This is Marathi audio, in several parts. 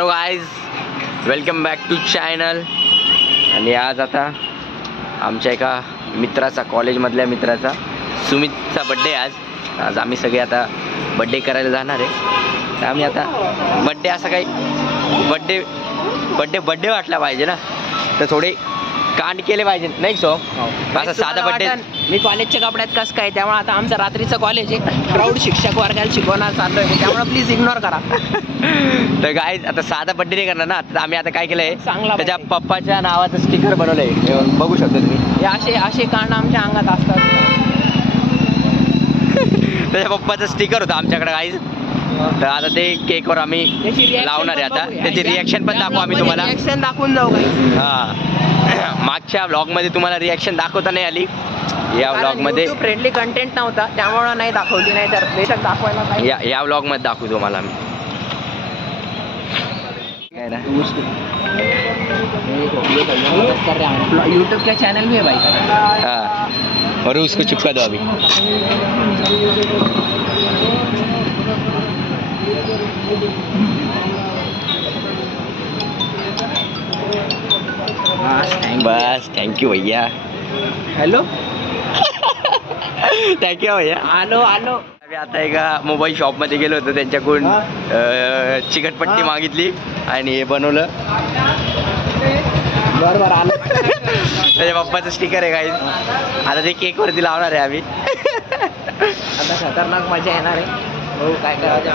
Hello guys, welcome back to channel. आणि आज आता आमच्या एका मित्राचा, कॉलेजमधल्या मित्राचा, सुमितचा बड्डे. आज आम्ही सगळे आता बड्डे करायला जाणार आहे. तर आम्ही आता बड्डे असं काही बड्डे वाटला पाहिजे ना, तर थोडे कांड केले पाहिजे नाही सो. असं साधा बड्डे. मी कॉलेजच्या कपड्यात कसं काय, त्यामुळे आता आमचं रात्रीचं कॉलेज आहे, प्राऊड शिक्षक वर्गाला शिकवणार चाललोय, त्यामुळे प्लीज इग्नोर करा. तर गाईज आता साधा बड्डे नाही करणार ना, तर आम्ही आता काय केलंय, चांगला त्याच्या पप्पाच्या नावाचं स्टिकर बनवलंय. बघू शकतो तुम्ही. असे कांड आमच्या अंगात असतात. त्याच्या पप्पाचं स्टिकर होतं आमच्याकडे गाईज. तर आता ते केकवर आम्ही लावणार आहे. आता त्याची रिॲक्शन पण दाखवू आम्ही तुम्हाला. रिॲक्शन दाखवून जाऊ गाईज. हा, मागच्या व्लॉगमध्ये तुम्हाला रिॲक्शन दाखवता नाही आली. या व्लॉगमध्ये फ्रेंडली कंटेंट नव्हता, त्यामुळे नाही दाखवली, नाही तर बेशक दाखवायला पाहिजे. या व्लॉगमध्ये दाखवू तुम्हाला आम्ही. यूट्यूब का चैनल भी है भाई. हाँ, और उसको चिपका दो अभी. बस थँक्यू भैया. हॅलो. थँक्यू भैया. आलो. आम्ही आता एका मोबाईल शॉपमध्ये गेलो होतो, त्यांच्याकडून चिकटपट्टी मागितली आणि हे बनवलं. बरोबर आलो. त्याच्या पप्पाचं स्टिकर आहे गाईज. आता ते केक वरती लावणार आहे आम्ही. आता खतरनाक मजा येणार आहे. हो, काय करायचं.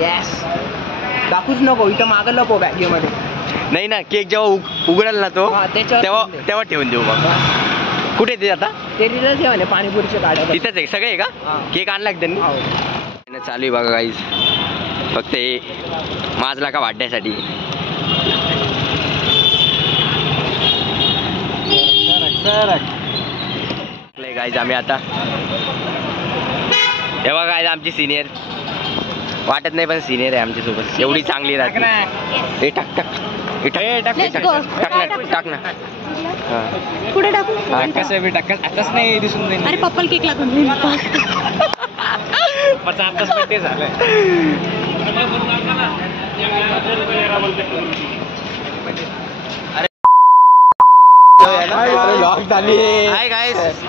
येस, दाखवूच नको, इथं मागं लपो बॅगेमध्ये. नाही ना, केक जेव्हा उघडेल ना तो, तेव्हा ठेवून देऊ. मग कुठे ते आता ते तिथंच ठेवले पाणीपुरीचे गाड्या. तिथंच आहे सगळे का? केक आणला त्यांनी. चालू आहे बघा गाईज. फक्त हे माझला का वाढण्यासाठी. गाईज आम्ही आता तेव्हा गाईज आमची सिनियर वाटत नाही, पण सिनियर आहे आमच्या सोबत. एवढी चांगली राहते. हे टाक ना. पुढे टाकू. कसं बी टाकत आताच नाही दिसून नाही. अरे पप्पल केक लागून आताच बड्डे झालं.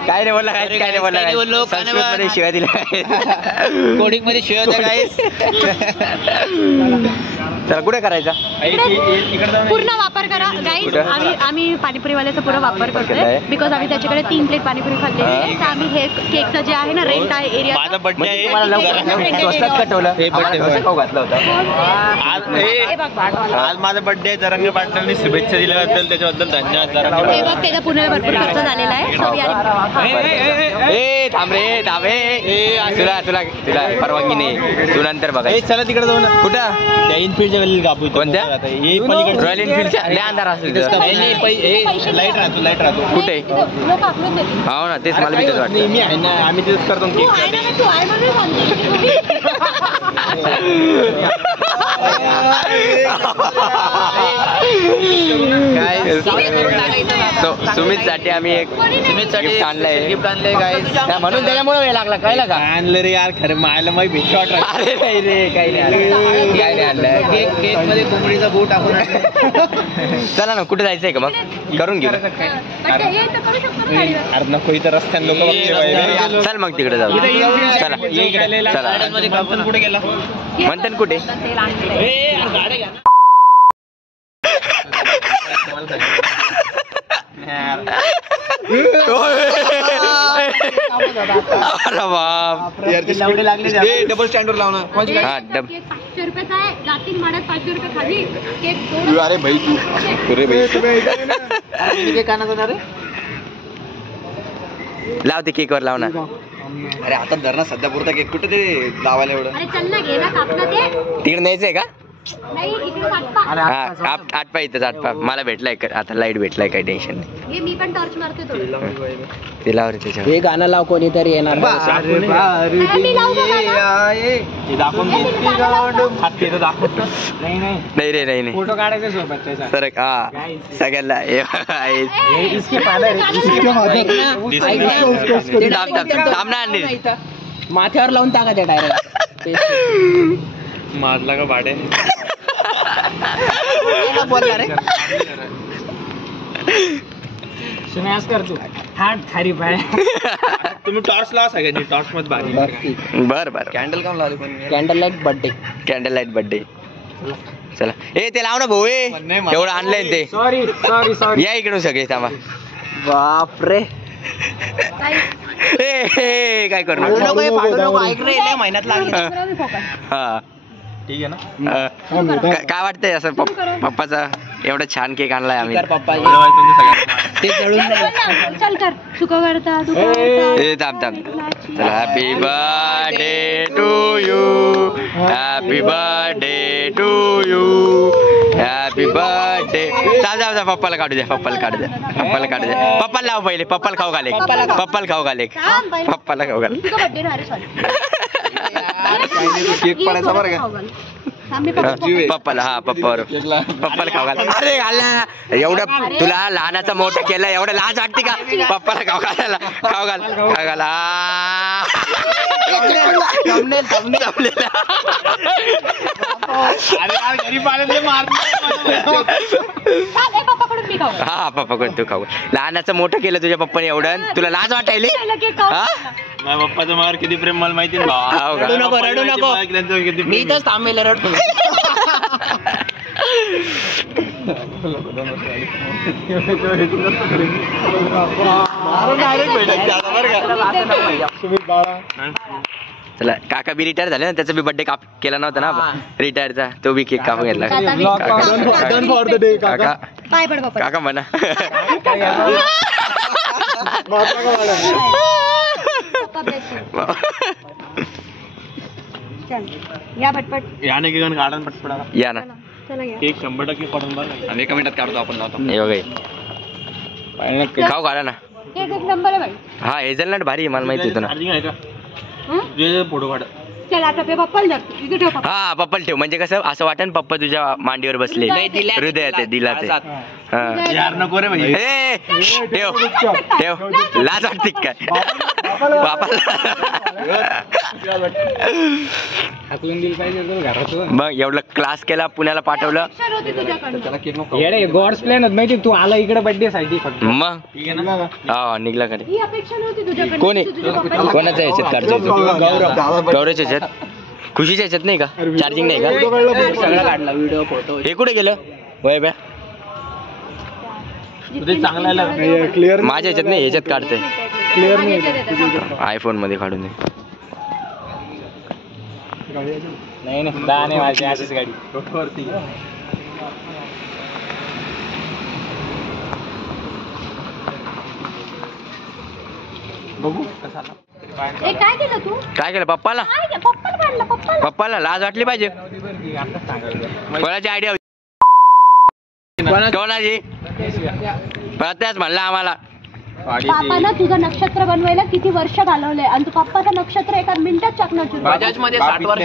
काय नाही बोलला. संस्कृतमध्ये शिवाय दिल्या, कोडिंग मध्ये शिवाय द्या गाईस. चला कुठे करायचा? पूर्ण वापर करा गाईज. आम्ही पाणीपुरीवाल्याचा पूर्ण वापर करतोय, बिकॉज आम्ही त्याच्याकडे 3 प्लेट पाणीपुरी खाल्लेली आहे. तर आम्ही हे केकचं जे आहे ना, रेंट आहे एरिया. माझा बड्डे आहे. स्वस्तात कटवलं. हे घातलं होतं आज माझा बर्थडे आहे. जरांगे पाटलांनी शुभेच्छा दिल्याबद्दल त्याच्याबद्दल धन्यवाद. हे बघ, त्याचा पुण्याला भरपूर खर्च झालेला आहे. तुला परवानगी नाही, तू नंतर बघा. चला तिकडे जाऊ ना. कुठं? त्या इनफिल्डच्या गल्लीत कापू. कोणत्या? रॉयल इनफिल्डच्या लय अंधार असेल. लाईट राहतो. कुठे? हो ना, तेच मला तिथेच वाटतं. मी आहे ना, आम्ही तिथेच करतो केक. सुमितसाठी आम्ही एक गिफ्ट आणलंय. म्हणून त्याच्यामुळे वेळ लागला. कळलं का? आणलं रे यार, खरं मायला मग भीती वाटत. अरे नाही रे, काही नाही आणलं. केक मध्ये कोंबडीचा गहू टाकून. चला ना, कुठे जायचंय का? मग करून घेऊ. अरे नको, इथं रस्त्याने लोक बघते. चल मग तिकडे जाऊ. चला कुठे गेला म्हणतात कुठे? अरे बाप, डबल स्टँडवर लावणं. हा, 500 रुपयाचा आहे. जातील माड्यात 500 रुपये खाली केक. अरे भाई तू रे भाई लाव ते केकवर लाव ना. अरे आता धरणं सध्या पुरता केक कुठे ते लावायला एवढं. अरे चल ना, घे ना, कापलं ते. तिकडे न्यायचंय का? नाही, इकडे कापा. हा, आठपा इथंच आठपा. मला भेटलाय आता, लाईट भेटलाय, काही टेन्शन नाही. हे मी पण टॉर्च मारते थोडं. ते लाव रे त्याच्यावर. हे गाणं लाव, कोणीतरी येणार. मी लावू का गाणं? नाही रे, नाही फोटो काढायचा सोबत त्याचा. सर. हा, सगळ्यांना माथ्यावर लावून टाका त्या डायरेक्ट. मारला का भाडे. बोलला रे तुम्ही टॉर्च लावा सगळ्यांनी टॉर्च मध्ये भारी बर बर कॅन्डल काम लावले पण candle light birthday candle light birthday चला ए ते लाव ना भाऊ एवढं आणलंय ते सॉरी या इकडून सगळे थांबा बापरे ए काय करणार पाडू नको ऐक रे लय मेहनत लागली हा ठीक आहे ना काय वाटतंय असं पप्पाचा एवढा छान केक आणलाय आम्ही पप्पा ते जळून जाईल चल कर चुका करता ए थांब चला happy birthday to you happy birthday to you happy birthday जा पप्पाला काढू द्या पप्पाला लाव पहिले पप्पाला खाऊ घाले पप्पाला खाऊ घाले केक पडायचा बरं का पप्पाला पप्पाला खाऊ घाल अरे घालना एवढं तुला लहानाचा मोठं केलं एवढं लाज वाटते का पप्पाला खाऊ घाल हा पप्पाकडून तू खाऊ लहानाचं मोठं केलं तुझ्या पप्पाने एवढं तुला लाज वाटायली पप्पाचं मार किती प्रेम मला माहिती रडू नको मी इथंच थांबेल रडतो चला काका बी रिटायर झाले ना त्याचा बी बर्थडे केला नव्हता ना रिटायरचा तो बी केक कापून घेतला काका म्हणा या पटपट याने की गार्डन पटपडा या ना केक 100% पडून बघा आम्ही एका मिनिटात काढतो आपण लावतो खाऊ घाला ना एक नंबर आहे बाई हा हेझलनट भारी मला माहिती होतं ना फोटो काढ चल आता पे पप्पाला धर इथे ठेव पप्पा हा पप्पाला ठेव म्हणजे कसं असं वाटन पप्पा तुझ्या मांडीवर बसले हृदय ते दिला ते यार नको रे भाई ठेव लाज वाटते काय मग एवढं क्लास केला पुण्याला पाठवलं गॉड्स प्लॅन होत माहिती तू आला इकडे बर्थडे साठी फक्त मग हा निघला का ही अपेक्षा नव्हती तुझ्याकडे कोणी कोणाच्या ह्याच्यात काढायचं गौरवच्या ह्याच्यात खुशीच्या ह्याच्यात नाही का चार्जिंग नाही का सगळं काढला व्हिडिओ फोटो हे कुठे गेलं वय बॅ क्लिअर माझ्या ह्याच्यात नाही ह्याच्यात काढतंय क्लिअर नाही आयफोन मध्ये काढून दे नाही नाही माझी अशीच गाडी बघू काय केलं तू काय केलं पप्पाला पप्पाला काढलं पप्पाला लाज वाटली पाहिजे कोणाची आयडिया होती कोणाची त्याच म्हणला आम्हाला पापानं तुझं नक्षत्र बनवायला किती वर्ष घालवले आणि तू पप्पाचं नक्षत्र एका मिनिटात टाकणार बजाज मध्ये 60 वर्ष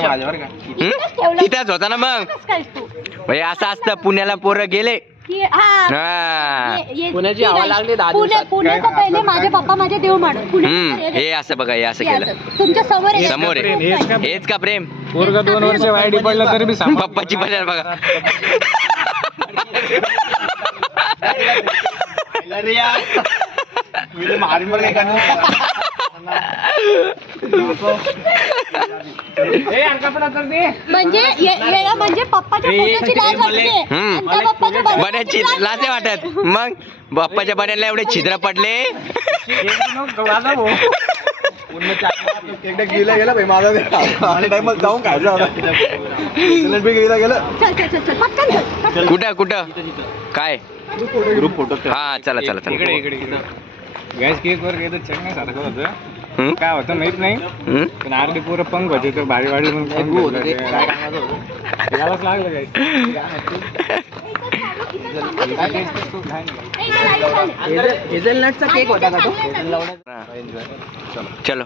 तिथेच होता ना मग म्हणजे असं असतं पुण्याला पोरं गेले पुण्याची हवा लागली 10 दिवसात पुण्याचं पहिले माझे पप्पा माझे देव मानून हे असं बघा हे असं केलं तुमच्या समोर समोर हेच का प्रेम पोरगा 2 वर्ष वाईट पडलं तरी बी पप्पाची पण बघा म्हणजे पप्पाच्या पोटाची लाज वाटते बन्याची लाज नाही वाटत मग बाप्पाच्या बन्याला एवढे छिद्र पडले गेला भाई माझा टाइम जाऊन खायचं कुठं काय ग्रुप फोटो हा चला गॅस केक वर गेलं चढण्यासारखं होतं काय होतं माहित नाही पण अर्धी पोरं पंख होते तर भारी वाढी यालाच लागलं हेझलनटचा केक होता का तो चलो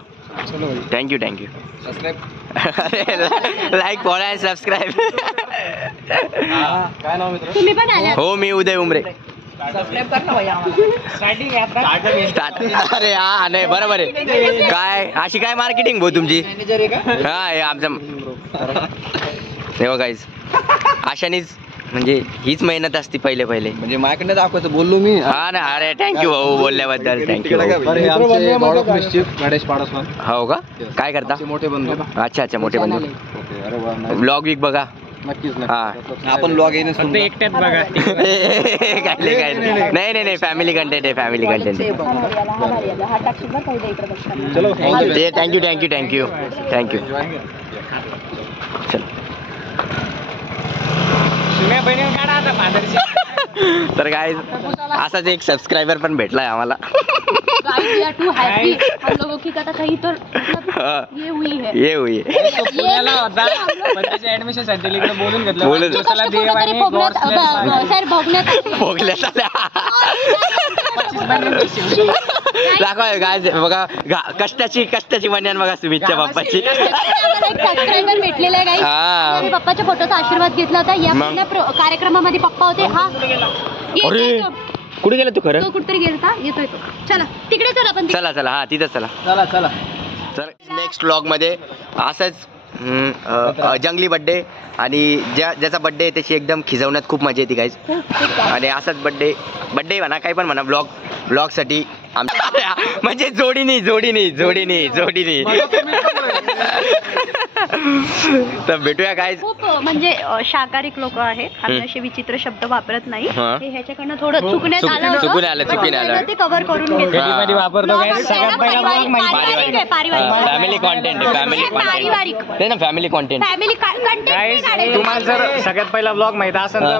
thank you like follow and subscribe काय नाव मित्र तुम्ही पण आला हो मी उदय उमरे सबस्क्राईब कर ना भैया अरे हा नाही बरोबर आहे काय अशी काय मार्केटिंग भाऊ तुमची मॅनेजर आहे का हा हे आमचं हे बघा गाईज अशानेच म्हणजे हीच मेहनत असती पहिले पहिले. म्हणजे माझ्याकडनं दाखवायचं बोललो मी. हा ना, अरे थँक्यू भाऊ बोलल्याबद्दल, थँक्यू. गणेश पाडसवान. हो का, काय करता? मोठे बंधू. अच्छा अच्छा, मोठे बंधू. ब्लॉग विक बघा. नक्कीच हा आपण ब्लॉग येईन एकट्यात बघा. काय नाही नाही नाही, फॅमिली कंटेंट आहे, फॅमिली कंटेंट आहे. Thank you thank you thank you thank you. चल तर काय असाच एक सबस्क्रायबर पण भेटलाय आम्हाला. टू हैप्पी हम लोगों की कथा कहीं तो ये हुई है. ये हुई ऍडमिशन साठी बोलून घेतलं. बोलून सर भोगण्यात भोगल्यात आल्या. दाखवा काय बघा, कष्टाची मन्यान बघा सुमितच्या बाप्पाची. सबस्क्रायबर भेटलेला आहे हा. आम्ही पप्पाच्या फोटोचा आशीर्वाद घेतला होता. या मग? पूर्ण कार्यक्रमामध्ये पप्पा होते. हा अरे कुठे गेला तू खरं? तो कुठतरी गेलता, येतोय तो. चला तिकडे चला आपण. चला चला, हा तिथं चला. चला चला. तर नेक्स्ट व्लॉग मध्ये असंच जंगली बड्डे आणि ज्याचा बड्डे आहे त्याची एकदम खिजवण्यात खूप मजा येते गाईज. आणि असाच बड्डे म्हणा, काही पण म्हणा, ब्लॉग साठी आमच्या म्हणजे जोडीनी. तर भेटूया काय. खूप म्हणजे शाकाहारिक लोक आहेत. आम्ही असे विचित्र शब्द वापरत नाही. हा. हे ह्याच्याकडनं थोडं चुकण्यात आलं होतं. चुकून आलं. ते कव्हर करून घेतलं. मध्ये वापरतो काय सगळ्यात पहिला ब्लॉग पारिवारिक आहे, पारिवारिक. फॅमिली कॉन्टेंट आहे, फॅमिली पारिवारिक. ते ना, फॅमिली कॉन्टेंट. Family content. तुम्हाला जर सगळ्यात पहिला ब्लॉग माहित असेल तर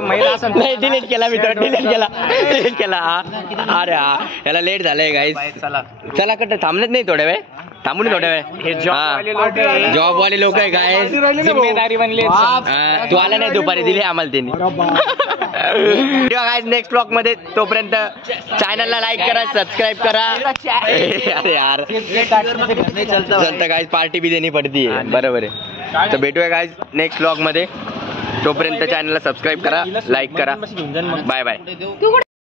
नाही, डिलीट केला मी तर, डिलीट केला. अरे हा, याला लेट झालंय गाईज. चला कट थांबलेत नाही थोड्या वेळ, थांबून थोड्या वेळ. जॉब वाले लोक आहे गाईज, जिम्मेदारी बनली. तू आला नाही दुपारी, दिली आम्हाला त्यांनी. गाईज नेक्स्ट ब्लॉग मध्ये, तोपर्यंत चॅनलला लाईक करा, सबस्क्राईब करा. अरे यार चलता गाईज, पार्टी भी देनी पडती है. बरोबर आहे. तर भेटूया गाईज नेक्स्ट ब्लॉग मध्ये. तोपर्यंत चॅनलला सबस्क्राईब करा, लाईक करा. Bye bye.